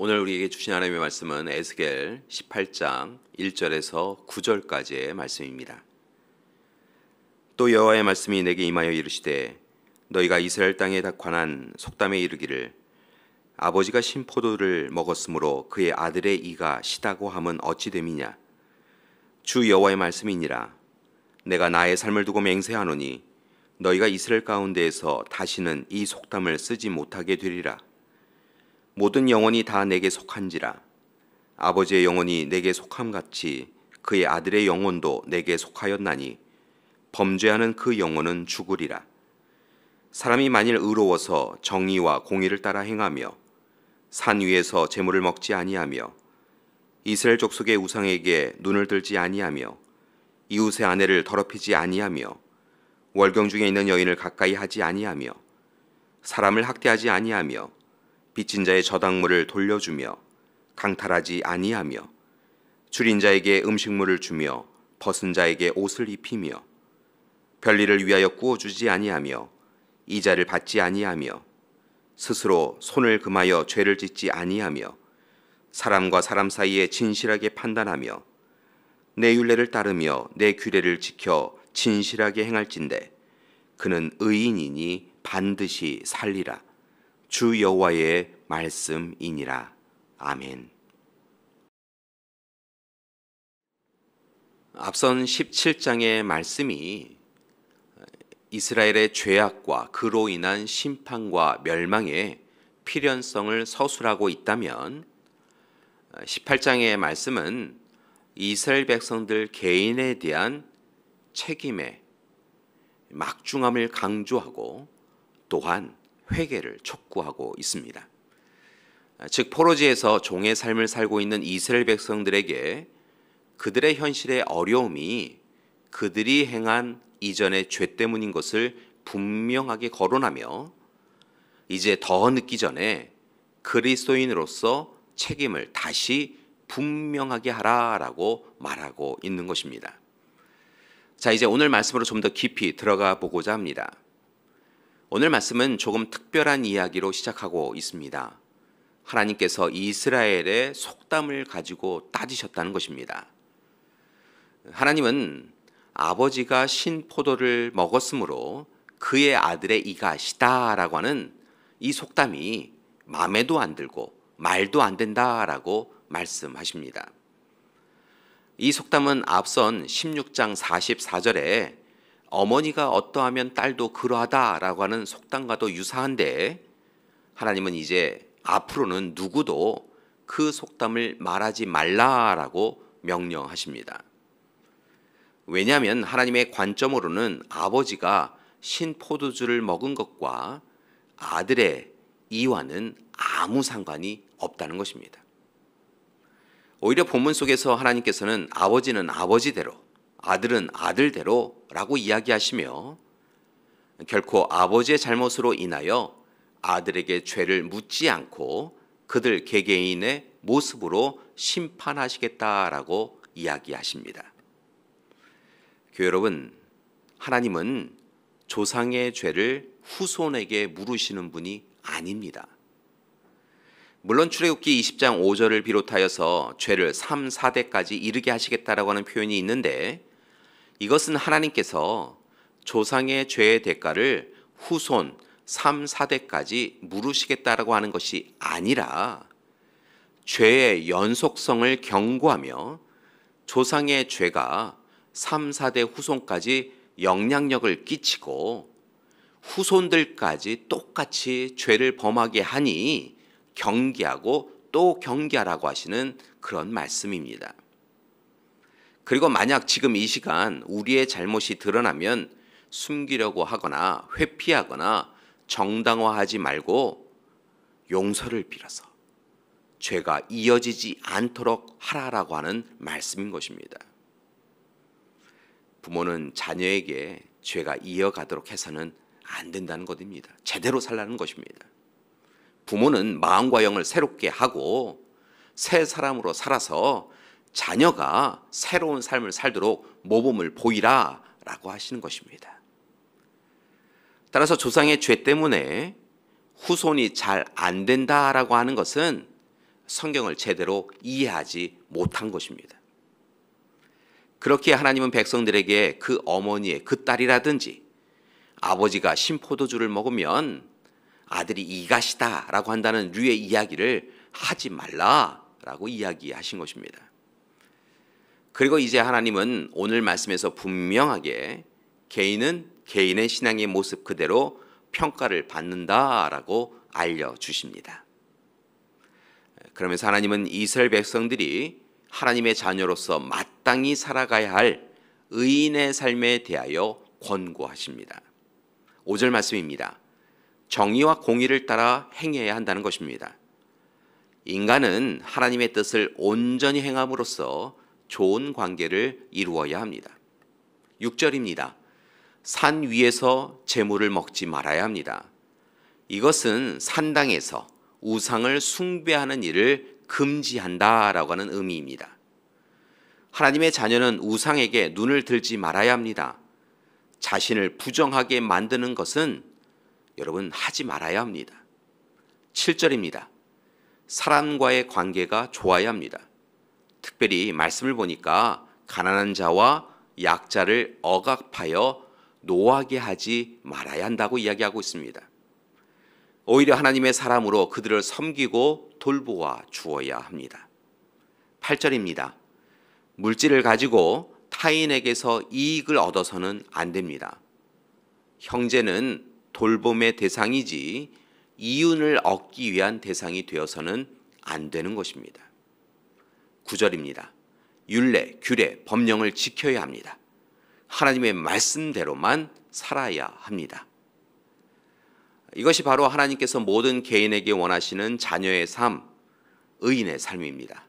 오늘 우리에게 주신 하나님의 말씀은 에스겔 18장 1절에서 9절까지의 말씀입니다. 또 여호와의 말씀이 내게 임하여 이르시되 너희가 이스라엘 땅에 관한 속담에 이르기를 아버지가 신포도를 먹었으므로 그의 아들의 이가 시다고 함은 어찌 됨이냐. 주 여호와의 말씀이니라. 내가 나의 삶을 두고 맹세하노니 너희가 이스라엘 가운데에서 다시는 이 속담을 쓰지 못하게 되리라. 모든 영혼이 다 내게 속한지라. 아버지의 영혼이 내게 속함같이 그의 아들의 영혼도 내게 속하였나니 범죄하는 그 영혼은 죽으리라. 사람이 만일 의로워서 정의와 공의를 따라 행하며 산 위에서 재물을 먹지 아니하며 이스라엘 족속의 우상에게 눈을 들지 아니하며 이웃의 아내를 더럽히지 아니하며 월경 중에 있는 여인을 가까이 하지 아니하며 사람을 학대하지 아니하며 빚진 자의 저당물을 돌려주며 강탈하지 아니하며 줄인 자에게 음식물을 주며 벗은 자에게 옷을 입히며 별일을 위하여 구워주지 아니하며 이자를 받지 아니하며 스스로 손을 금하여 죄를 짓지 아니하며 사람과 사람 사이에 진실하게 판단하며 내 율례를 따르며 내 규례를 지켜 진실하게 행할진대 그는 의인이니 반드시 살리라. 주 여호와의 말씀이니라. 아멘. 앞선 17장의 말씀이 이스라엘의 죄악과 그로 인한 심판과 멸망의 필연성을 서술하고 있다면 18장의 말씀은 이스라엘 백성들 개인에 대한 책임의 막중함을 강조하고 또한 회개를 촉구하고 있습니다. 즉 포로지에서 종의 삶을 살고 있는 이스라엘 백성들에게 그들의 현실의 어려움이 그들이 행한 이전의 죄 때문인 것을 분명하게 거론하며 이제 더 늦기 전에 그리스도인으로서 책임을 다시 분명하게 하라라고 말하고 있는 것입니다. 자, 이제 오늘 말씀으로 좀 더 깊이 들어가 보고자 합니다. 오늘 말씀은 조금 특별한 이야기로 시작하고 있습니다. 하나님께서 이스라엘의 속담을 가지고 따지셨다는 것입니다. 하나님은 아버지가 신포도를 먹었으므로 그의 아들의 이가 시다라고 하는 이 속담이 마음에도 안 들고 말도 안 된다라고 말씀하십니다. 이 속담은 앞선 16장 44절에 어머니가 어떠하면 딸도 그러하다라고 하는 속담과도 유사한데 하나님은 이제 앞으로는 누구도 그 속담을 말하지 말라라고 명령하십니다. 왜냐하면 하나님의 관점으로는 아버지가 신포도주를 먹은 것과 아들의 이와는 아무 상관이 없다는 것입니다. 오히려 본문 속에서 하나님께서는 아버지는 아버지대로, 아들은 아들대로라고 이야기하시며 결코 아버지의 잘못으로 인하여 아들에게 죄를 묻지 않고 그들 개개인의 모습으로 심판하시겠다라고 이야기하십니다. 교회 여러분, 하나님은 조상의 죄를 후손에게 물으시는 분이 아닙니다. 물론 출애굽기 20장 5절을 비롯하여서 죄를 3, 4대까지 이르게 하시겠다라고 하는 표현이 있는데 이것은 하나님께서 조상의 죄의 대가를 후손 3, 4대까지 물으시겠다라고 하는 것이 아니라 죄의 연속성을 경고하며 조상의 죄가 3, 4대 후손까지 영향력을 끼치고 후손들까지 똑같이 죄를 범하게 하니 경계하고 또 경계하라고 하시는 그런 말씀입니다. 그리고 만약 지금 이 시간 우리의 잘못이 드러나면 숨기려고 하거나 회피하거나 정당화하지 말고 용서를 빌어서 죄가 이어지지 않도록 하라라고 하는 말씀인 것입니다. 부모는 자녀에게 죄가 이어가도록 해서는 안 된다는 것입니다. 제대로 살라는 것입니다. 부모는 마음과 영을 새롭게 하고 새 사람으로 살아서 자녀가 새로운 삶을 살도록 모범을 보이라 라고 하시는 것입니다. 따라서 조상의 죄 때문에 후손이 잘 안 된다라고 하는 것은 성경을 제대로 이해하지 못한 것입니다. 그렇게 하나님은 백성들에게 그 어머니의 그 딸이라든지 아버지가 신포도주를 먹으면 아들이 이갓이다라고 한다는 류의 이야기를 하지 말라라고 이야기하신 것입니다. 그리고 이제 하나님은 오늘 말씀에서 분명하게 개인은 개인의 신앙의 모습 그대로 평가를 받는다라고 알려주십니다. 그러면서 하나님은 이스라엘 백성들이 하나님의 자녀로서 마땅히 살아가야 할 의인의 삶에 대하여 권고하십니다. 5절 말씀입니다. 정의와 공의를 따라 행해야 한다는 것입니다. 인간은 하나님의 뜻을 온전히 행함으로써 좋은 관계를 이루어야 합니다. 6절입니다. 산 위에서 재물을 먹지 말아야 합니다. 이것은 산당에서 우상을 숭배하는 일을 금지한다라고 하는 의미입니다. 하나님의 자녀는 우상에게 눈을 들지 말아야 합니다. 자신을 부정하게 만드는 것은 여러분 하지 말아야 합니다. 7절입니다. 사람과의 관계가 좋아야 합니다. 특별히 말씀을 보니까 가난한 자와 약자를 억압하여 노하게 하지 말아야 한다고 이야기하고 있습니다. 오히려 하나님의 사람으로 그들을 섬기고 돌보아 주어야 합니다. 8절입니다. 물질을 가지고 타인에게서 이익을 얻어서는 안 됩니다. 형제는 돌봄의 대상이지 이윤을 얻기 위한 대상이 되어서는 안 되는 것입니다. 9절입니다. 율례, 규례, 법령을 지켜야 합니다. 하나님의 말씀대로만 살아야 합니다. 이것이 바로 하나님께서 모든 개인에게 원하시는 자녀의 삶, 의인의 삶입니다.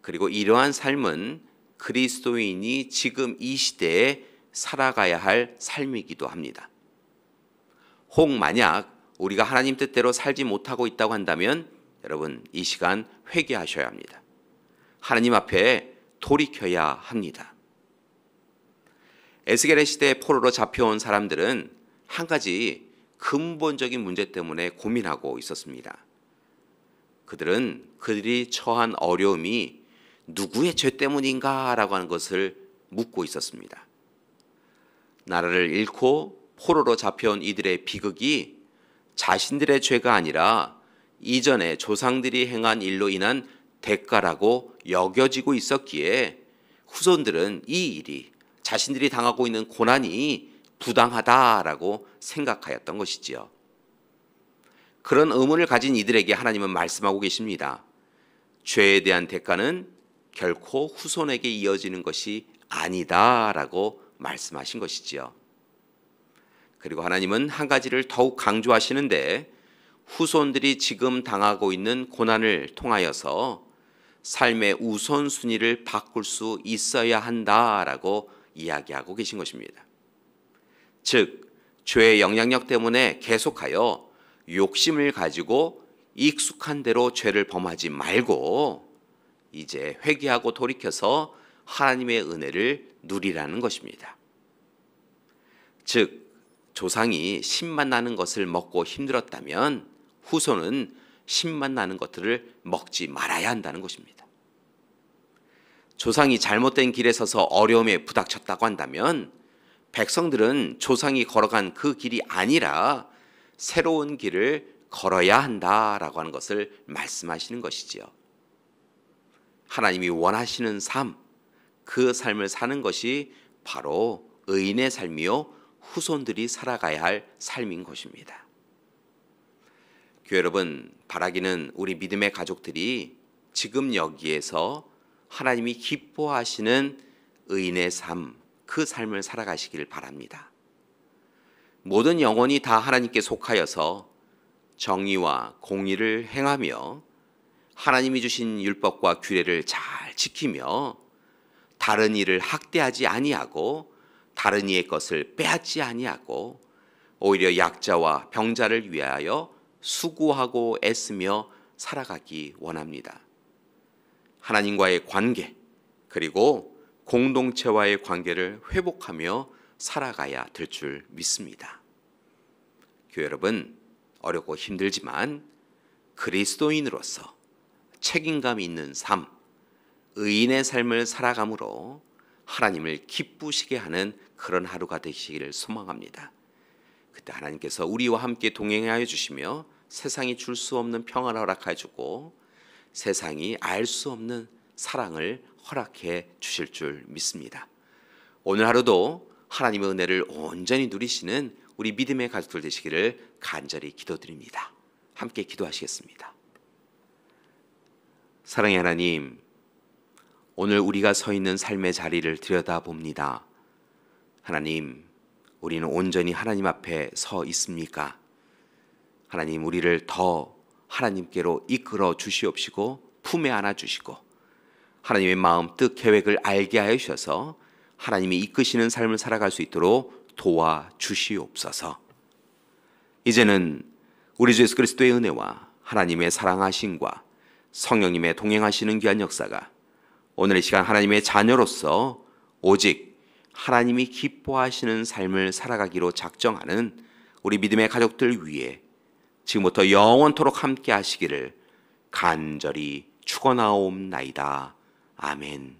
그리고 이러한 삶은 그리스도인이 지금 이 시대에 살아가야 할 삶이기도 합니다. 혹 만약 우리가 하나님 뜻대로 살지 못하고 있다고 한다면 여러분 이 시간 회개하셔야 합니다. 하나님 앞에 돌이켜야 합니다. 에스겔의 시대에 포로로 잡혀온 사람들은 한 가지 근본적인 문제 때문에 고민하고 있었습니다. 그들은 그들이 처한 어려움이 누구의 죄 때문인가라고 하는 것을 묻고 있었습니다. 나라를 잃고 포로로 잡혀온 이들의 비극이 자신들의 죄가 아니라 이전에 조상들이 행한 일로 인한 대가라고 여겨지고 있었기에 후손들은 이 일이 자신들이 당하고 있는 고난이 부당하다라고 생각하였던 것이지요. 그런 의문을 가진 이들에게 하나님은 말씀하고 계십니다. 죄에 대한 대가는 결코 후손에게 이어지는 것이 아니다라고 말씀하신 것이지요. 그리고 하나님은 한 가지를 더욱 강조하시는데 후손들이 지금 당하고 있는 고난을 통하여서 삶의 우선순위를 바꿀 수 있어야 한다라고 이야기하고 계신 것입니다. 즉, 죄의 영향력 때문에 계속하여 욕심을 가지고 익숙한 대로 죄를 범하지 말고 이제 회개하고 돌이켜서 하나님의 은혜를 누리라는 것입니다. 즉, 조상이 신맛 나는 것을 먹고 힘들었다면 후손은 신맛 나는 것들을 먹지 말아야 한다는 것입니다. 조상이 잘못된 길에 서서 어려움에 부닥쳤다고 한다면 백성들은 조상이 걸어간 그 길이 아니라 새로운 길을 걸어야 한다라고 하는 것을 말씀하시는 것이지요. 하나님이 원하시는 삶, 그 삶을 사는 것이 바로 의인의 삶이요 후손들이 살아가야 할 삶인 것입니다. 교회 여러분, 바라기는 우리 믿음의 가족들이 지금 여기에서 하나님이 기뻐하시는 의인의 삶, 그 삶을 살아가시길 바랍니다. 모든 영혼이 다 하나님께 속하여서 정의와 공의를 행하며 하나님이 주신 율법과 규례를 잘 지키며 다른 이를 학대하지 아니하고 다른 이의 것을 빼앗지 아니하고 오히려 약자와 병자를 위하여 수고하고 애쓰며 살아가기 원합니다. 하나님과의 관계 그리고 공동체와의 관계를 회복하며 살아가야 될 줄 믿습니다. 교회 여러분, 어렵고 힘들지만 그리스도인으로서 책임감 있는 삶, 의인의 삶을 살아감으로 하나님을 기쁘시게 하는 그런 하루가 되시기를 소망합니다. 그때 하나님께서 우리와 함께 동행하여 주시며 세상이 줄 수 없는 평안을 허락해 주고 세상이 알 수 없는 사랑을 허락해 주실 줄 믿습니다. 오늘 하루도 하나님의 은혜를 온전히 누리시는 우리 믿음의 가족들 되시기를 간절히 기도드립니다. 함께 기도하시겠습니다. 사랑의 하나님, 오늘 우리가 서 있는 삶의 자리를 들여다봅니다. 하나님, 우리는 온전히 하나님 앞에 서 있습니까? 하나님, 우리를 더 하나님께로 이끌어 주시옵시고 품에 안아 주시고 하나님의 마음, 뜻, 계획을 알게 하여 주셔서 하나님이 이끄시는 삶을 살아갈 수 있도록 도와주시옵소서. 이제는 우리 주 예수 그리스도의 은혜와 하나님의 사랑하심과 성령님의 동행하시는 귀한 역사가 오늘의 시간 하나님의 자녀로서 오직 하나님이 기뻐하시는 삶을 살아가기로 작정하는 우리 믿음의 가족들 위해 지금부터 영원토록 함께 하시기를 간절히 축원하옵나이다. 아멘.